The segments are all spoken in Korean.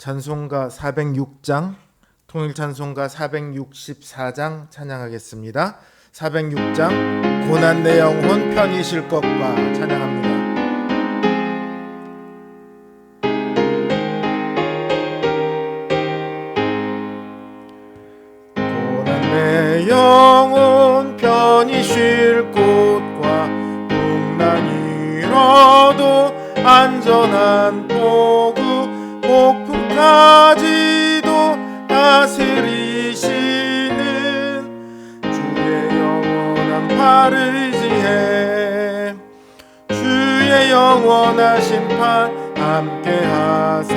찬송가 406장, 통일찬송가 464장 찬양하겠습니다. 406장 고난 내 영혼 편히 쉴 것과 찬양합니다. 고난 내 영혼 편히 쉴 곳과 풍랑이라도 안전한 포구 폭풍까지도 다스리시는 주의 영원한 팔을 의지해 주의 영원한 심판 함께하사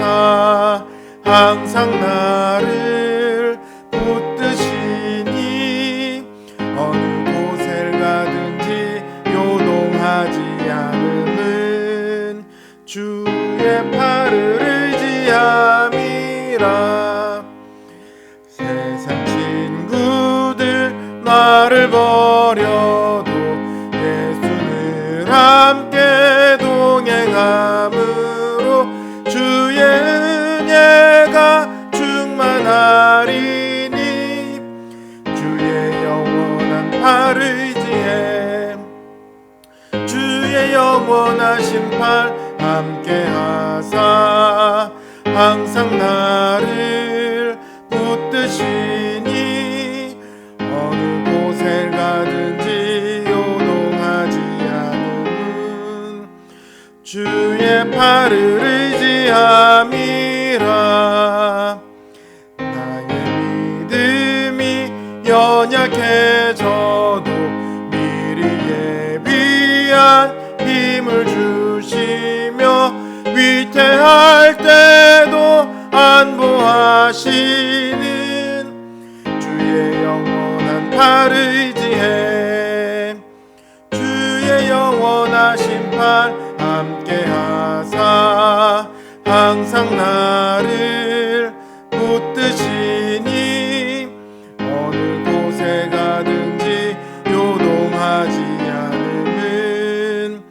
항상 나를 붙드시니 어느 곳을 가든지 요동하지 않음은 주의 팔을 의지함이라. 세상 친구들 나를 버려도 예수는 함께 동행함으로 주의 은혜가 충만하리니 주의 영원한 팔을 의지해 주의 영원하신 팔 함께하사 항상 나를 붙드시니 어느 곳에 가든지 요동하지 않음은 주의 팔을 의지함이라. 나의 믿음이 연약해져도 미리 예비한 힘을 주시며 위태할 때도 안보하시는 주의 영원한 팔을 의지해 주의 영원하신 팔 함께하사 항상 나를 붙드시니 어느 곳에 가든지 요동하지 않음은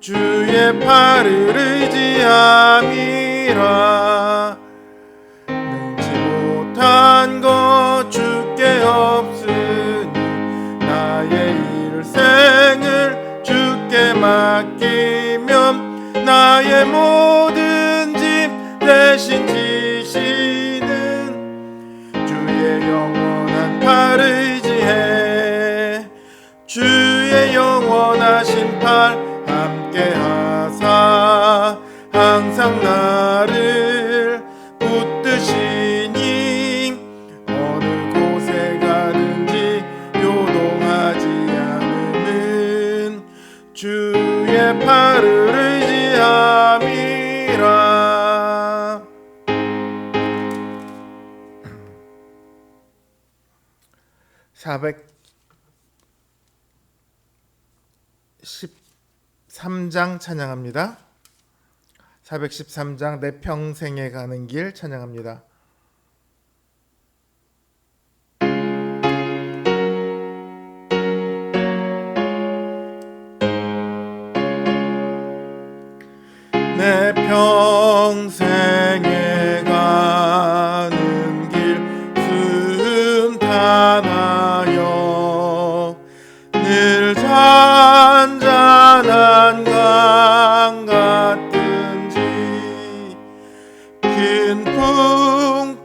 주의 팔을 의지함이라. 능치 못한 것 주께 없으니 나의 일생을 주께 맡기면 나의 모든 짐 대신 지시는 주의 영원한 팔을 의지해 주의 영원하신 팔 함께하사 항상 나를 붙드시니 어느 곳에 가든지 요동하지 않음은 주의 팔을 의지함이라. 413장 찬양합니다. 413장 내 평생에 가는 길 찬양합니다. 내 평생에 가는 길 순탄하여 늘 잔잔한 강 같든지 긴 풍파로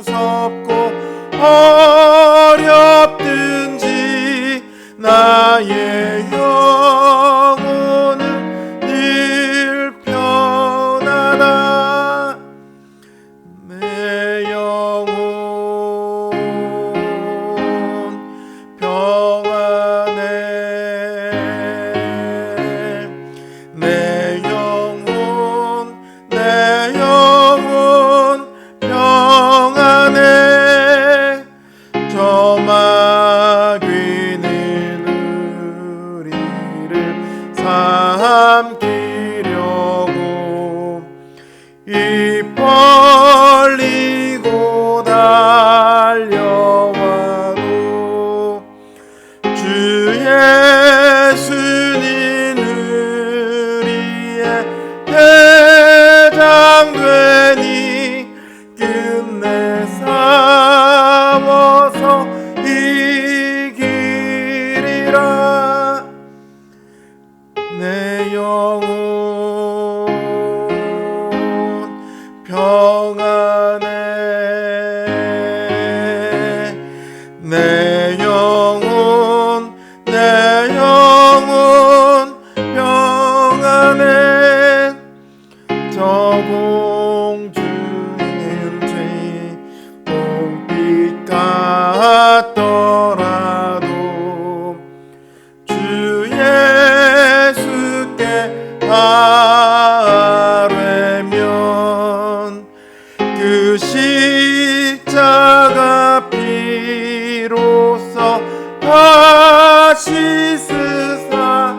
무섭고 어렵든지 나의 영혼은 늘 편하다. 내 영혼 평안해. 내 영혼 평안해. 저마귀는 우리를 삼키려고 입 벌리고 달려와도 주 예수는 우리의 대장 영혼 평안해 내 영혼 평안해 저 공중은 봄빛 같더라도 주 예수께 아뢰면 그 십자가 피로써 다 씻으사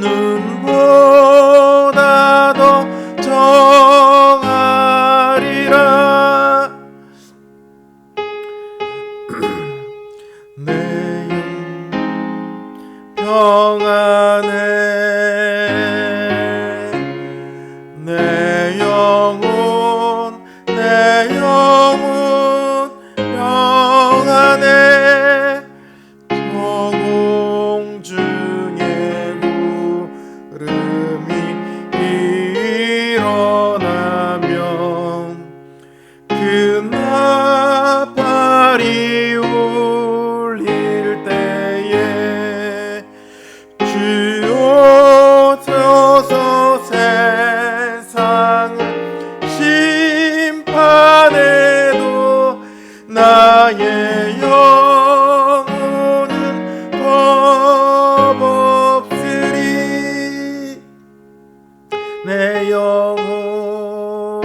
눈보다 더 정하리라 내 영 평안해 내 영혼 평안해 저 공중에 구름이 일어나면 그 나팔이 울릴 때에 주여 오소서 세상을 심판해도 나의 영혼은 겁없으리 내 영혼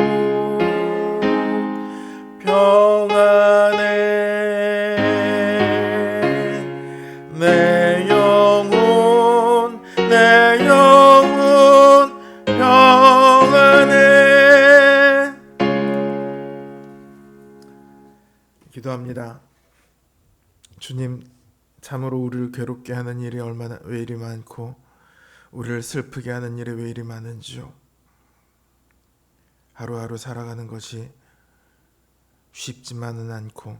평안해 내 영혼 평안해 기도합니다. 주님, 참으로 우리를 괴롭게 하는 일이 왜 이리 많고 우리를 슬프게 하는 일이 왜 이리 많은지요. 하루하루 살아가는 것이 쉽지만은 않고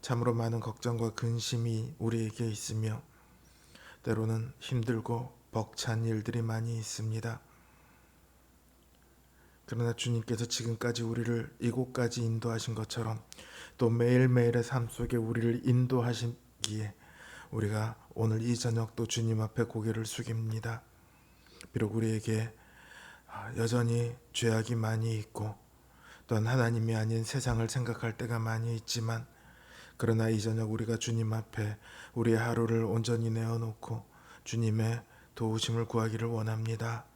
참으로 많은 걱정과 근심이 우리에게 있으며 때로는 힘들고 벅찬 일들이 많이 있습니다. 그러나 주님께서 지금까지 우리를 이곳까지 인도하신 것처럼 또 매일매일의 삶 속에 우리를 인도하시기에 우리가 오늘 이 저녁 또 주님 앞에 고개를 숙입니다. 비록 우리에게 여전히 죄악이 많이 있고 또한 하나님이 아닌 세상을 생각할 때가 많이 있지만 그러나 이 저녁 우리가 주님 앞에 우리의 하루를 온전히 내어놓고 주님의 도우심을 구하기를 원합니다.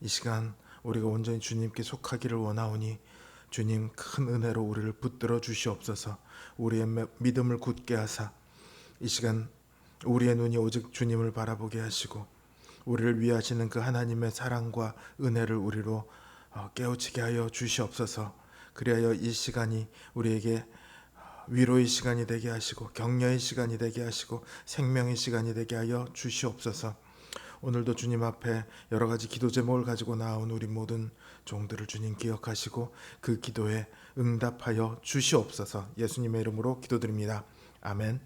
이 시간 우리가 온전히 주님께 속하기를 원하오니 주님 큰 은혜로 우리를 붙들어 주시옵소서. 우리의 믿음을 굳게 하사 이 시간 우리의 눈이 오직 주님을 바라보게 하시고 우리를 위하시는 그 하나님의 사랑과 은혜를 우리로 깨우치게 하여 주시옵소서. 그리하여 이 시간이 우리에게 위로의 시간이 되게 하시고 격려의 시간이 되게 하시고 생명의 시간이 되게 하여 주시옵소서. 오늘도 주님 앞에 여러 가지 기도 제목을 가지고 나온 우리 모든 종들을 주님 기억하시고 그 기도에 응답하여 주시옵소서. 예수님의 이름으로 기도드립니다. 아멘.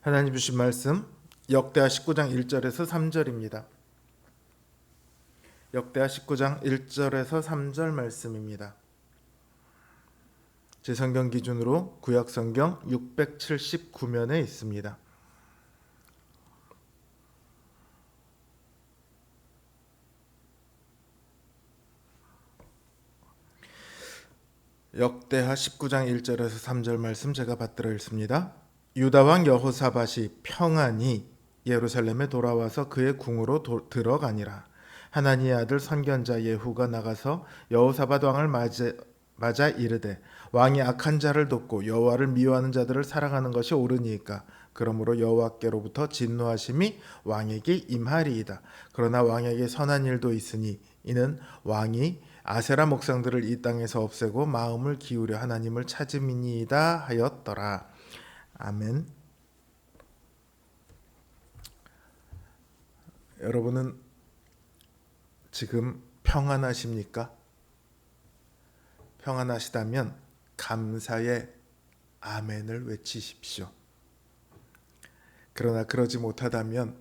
하나님 주신 말씀 역대하 19장 1절에서 3절입니다. 역대하 19장 1절에서 3절 말씀입니다. 제 성경 기준으로 구약 성경 679면에 있습니다. 역대하 19장 1절에서 3절 말씀 제가 받들어 읽습니다. 유다 왕 여호사밧이 평안히 예루살렘에 돌아와서 그의 궁으로 들어가니라. 하나니의 아들 선견자 예후가 나가서 여호사밧 왕을 맞아 이르되 왕이 악한 자를 돕고 여호와를 미워하는 자들을 사랑하는 것이 옳으니까 그러므로 여호와께로부터 진노하심이 왕에게 임하리이다. 그러나 왕에게 선한 일도 있으니 이는 왕이 아세라 목상들을 이 땅에서 없애고 마음을 기울여 하나님을 찾음이니이다 하였더라. 아멘. 여러분은 지금 평안하십니까? 평안하시다면 감사의 아멘을 외치십시오. 그러나 그러지 못하다면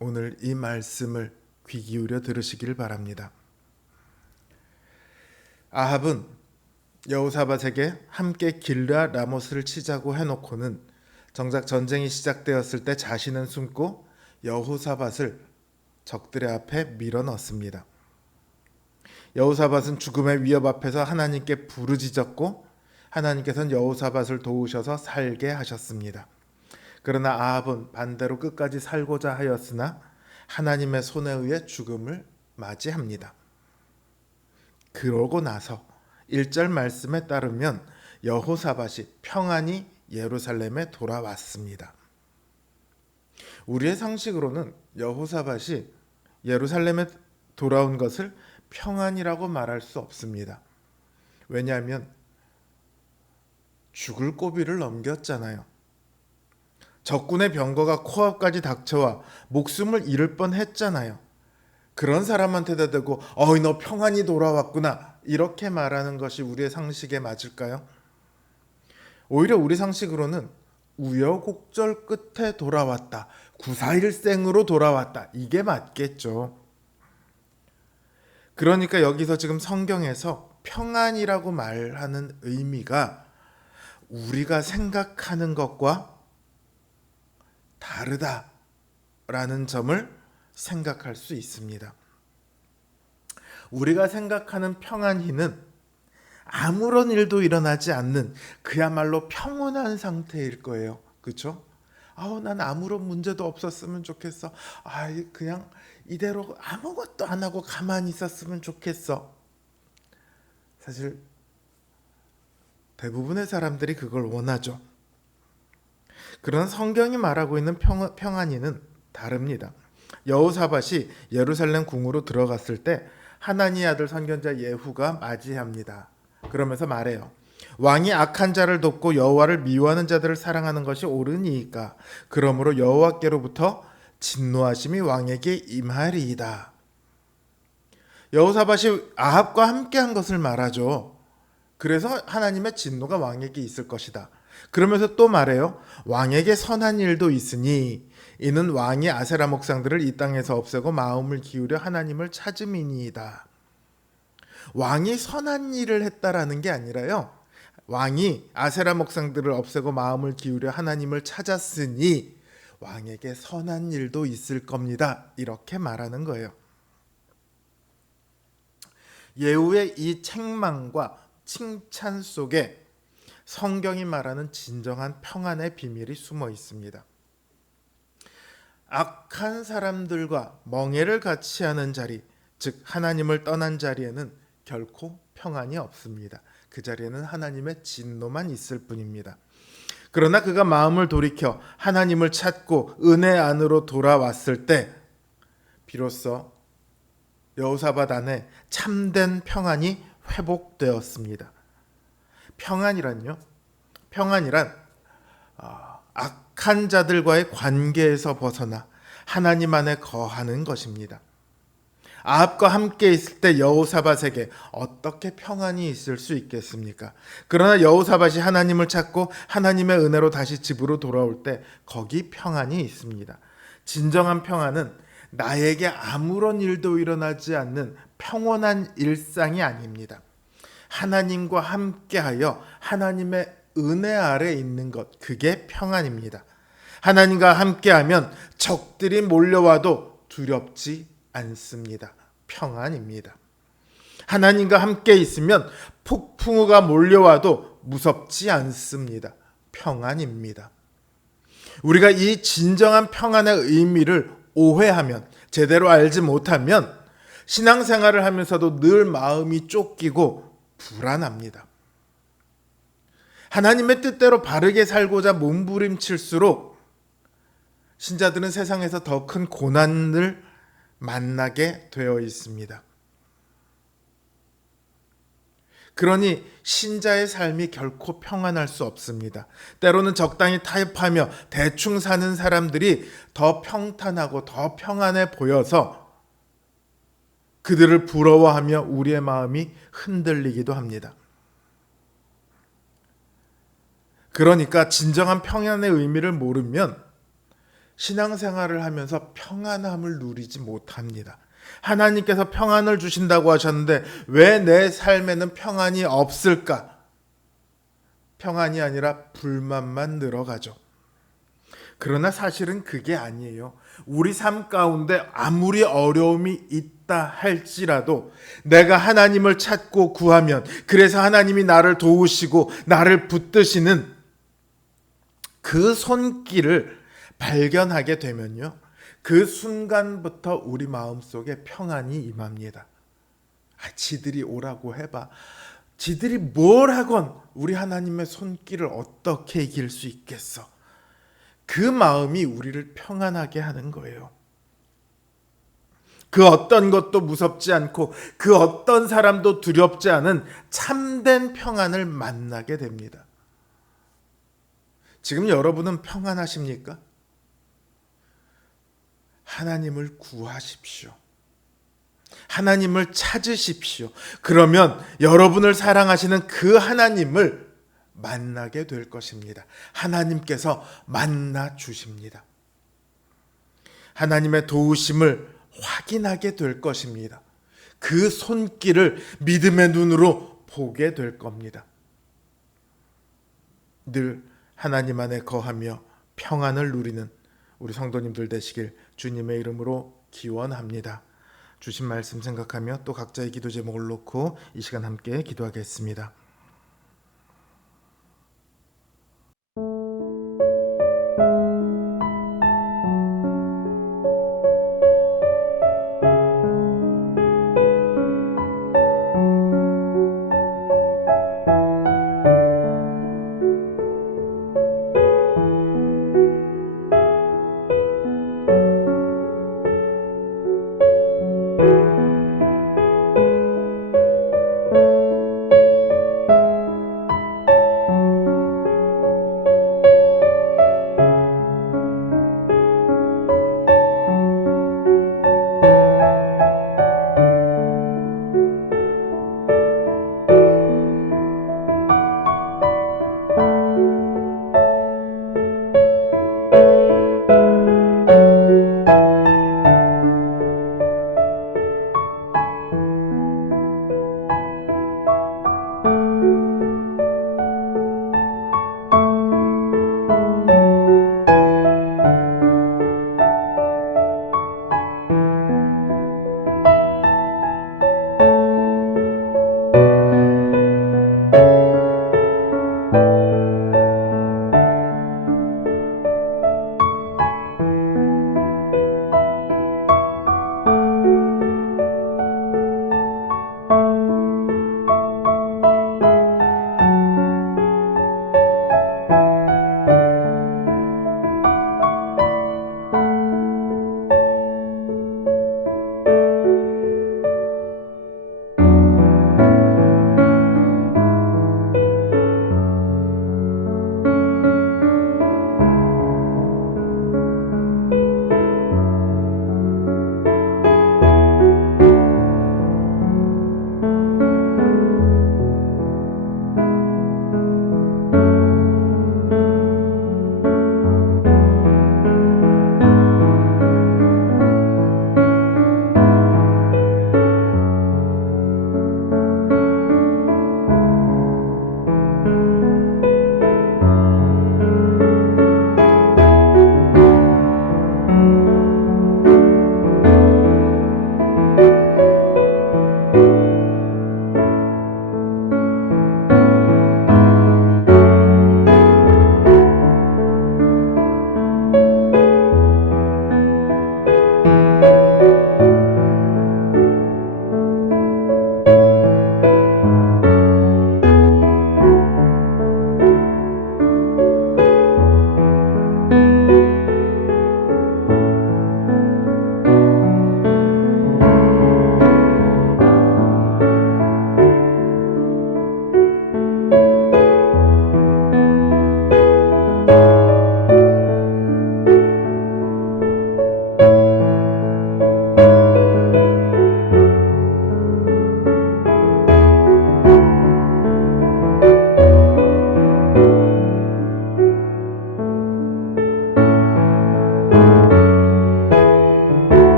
오늘 이 말씀을 귀 기울여 들으시길 바랍니다. 아합은 여호사밧에게 함께 길르앗 라못을 치자고 해놓고는 정작 전쟁이 시작되었을 때 자신은 숨고 여호사밧을 적들의 앞에 밀어넣습니다. 여호사밧은 죽음의 위협 앞에서 하나님께 부르짖었고 하나님께서는 여호사밧을 도우셔서 살게 하셨습니다. 그러나 아합은 반대로 끝까지 살고자 하였으나 하나님의 손에 의해 죽음을 맞이합니다. 그러고 나서 1절 말씀에 따르면 여호사밧이 평안히 예루살렘에 돌아왔습니다. 우리의 상식으로는 여호사밧이 예루살렘에 돌아온 것을 평안이라고 말할 수 없습니다. 왜냐하면 죽을 고비를 넘겼잖아요. 적군의 병거가 코앞까지 닥쳐와 목숨을 잃을 뻔했잖아요. 그런 사람한테다 대고 어이 너 평안히 돌아왔구나 이렇게 말하는 것이 우리의 상식에 맞을까요? 오히려 우리 상식으로는 우여곡절 끝에 돌아왔다. 구사일생으로 돌아왔다. 이게 맞겠죠. 그러니까 여기서 지금 성경에서 평안이라고 말하는 의미가 우리가 생각하는 것과 다르다라는 점을 생각할 수 있습니다. 우리가 생각하는 평안히는 아무런 일도 일어나지 않는 그야말로 평온한 상태일 거예요. 그렇죠? 난 아무런 문제도 없었으면 좋겠어. 그냥 이대로 아무것도 안 하고 가만히 있었으면 좋겠어. 사실 대부분의 사람들이 그걸 원하죠. 그러나 성경이 말하고 있는 평안히는 다릅니다. 여호사밧이 예루살렘 궁으로 들어갔을 때 하나니의 아들 선견자 예후가 맞이합니다. 그러면서 말해요. 왕이 악한 자를 돕고 여호와를 미워하는 자들을 사랑하는 것이 옳으니이까 그러므로 여호와께로부터 진노하심이 왕에게 임하리이다. 여호사밧이 아합과 함께한 것을 말하죠. 그래서 하나님의 진노가 왕에게 있을 것이다. 그러면서 또 말해요. 왕에게 선한 일도 있으니 이는 왕이 아세라 목상들을 이 땅에서 없애고 마음을 기울여 하나님을 찾음이니이다. 왕이 선한 일을 했다라는 게 아니라요. 왕이 아세라 목상들을 없애고 마음을 기울여 하나님을 찾았으니 왕에게 선한 일도 있을 겁니다. 이렇게 말하는 거예요. 예후의 이 책망과 칭찬 속에 성경이 말하는 진정한 평안의 비밀이 숨어 있습니다. 악한 사람들과 멍해를 같이 하는 자리, 즉 하나님을 떠난 자리에는 결코 평안이 없습니다. 그 자리에는 하나님의 진노만 있을 뿐입니다. 그러나 그가 마음을 돌이켜 하나님을 찾고 은혜 안으로 돌아왔을 때 비로소 여호사밧 안에 참된 평안이 회복되었습니다. 평안이란 악한 자들과의 관계에서 벗어나 하나님 안에 거하는 것입니다. 아합과 함께 있을 때 여호사밧에게 어떻게 평안이 있을 수 있겠습니까? 그러나 여호사밧이 하나님을 찾고 하나님의 은혜로 다시 집으로 돌아올 때 거기 평안이 있습니다. 진정한 평안은 나에게 아무런 일도 일어나지 않는 평온한 일상이 아닙니다. 하나님과 함께하여 하나님의 은혜 아래 있는 것, 그게 평안입니다. 하나님과 함께하면 적들이 몰려와도 두렵지 않습니다. 평안입니다. 하나님과 함께 있으면 폭풍우가 몰려와도 무섭지 않습니다. 평안입니다. 우리가 이 진정한 평안의 의미를 오해하면, 제대로 알지 못하면 신앙생활을 하면서도 늘 마음이 쫓기고 불안합니다. 하나님의 뜻대로 바르게 살고자 몸부림칠수록 신자들은 세상에서 더 큰 고난을 만나게 되어 있습니다. 그러니 신자의 삶이 결코 평안할 수 없습니다. 때로는 적당히 타협하며 대충 사는 사람들이 더 평탄하고 더 평안해 보여서 그들을 부러워하며 우리의 마음이 흔들리기도 합니다. 그러니까 진정한 평안의 의미를 모르면 신앙생활을 하면서 평안함을 누리지 못합니다. 하나님께서 평안을 주신다고 하셨는데 왜 내 삶에는 평안이 없을까? 평안이 아니라 불만만 늘어가죠. 그러나 사실은 그게 아니에요. 우리 삶 가운데 아무리 어려움이 있다 할지라도 내가 하나님을 찾고 구하면, 그래서 하나님이 나를 도우시고 나를 붙드시는 그 손길을 발견하게 되면요, 그 순간부터 우리 마음속에 평안이 임합니다. 지들이 오라고 해봐. 지들이 뭘 하건 우리 하나님의 손길을 어떻게 이길 수 있겠어? 그 마음이 우리를 평안하게 하는 거예요. 그 어떤 것도 무섭지 않고 그 어떤 사람도 두렵지 않은 참된 평안을 만나게 됩니다. 지금 여러분은 평안하십니까? 하나님을 구하십시오. 하나님을 찾으십시오. 그러면 여러분을 사랑하시는 그 하나님을 만나게 될 것입니다. 하나님께서 만나 주십니다. 하나님의 도우심을 확인하게 될 것입니다. 그 손길을 믿음의 눈으로 보게 될 겁니다. 늘 하나님 안에 거하며 평안을 누리는 우리 성도님들 되시길 주님의 이름으로 기원합니다. 주신 말씀 생각하며 또 각자의 기도 제목을 놓고 이 시간 함께 기도하겠습니다.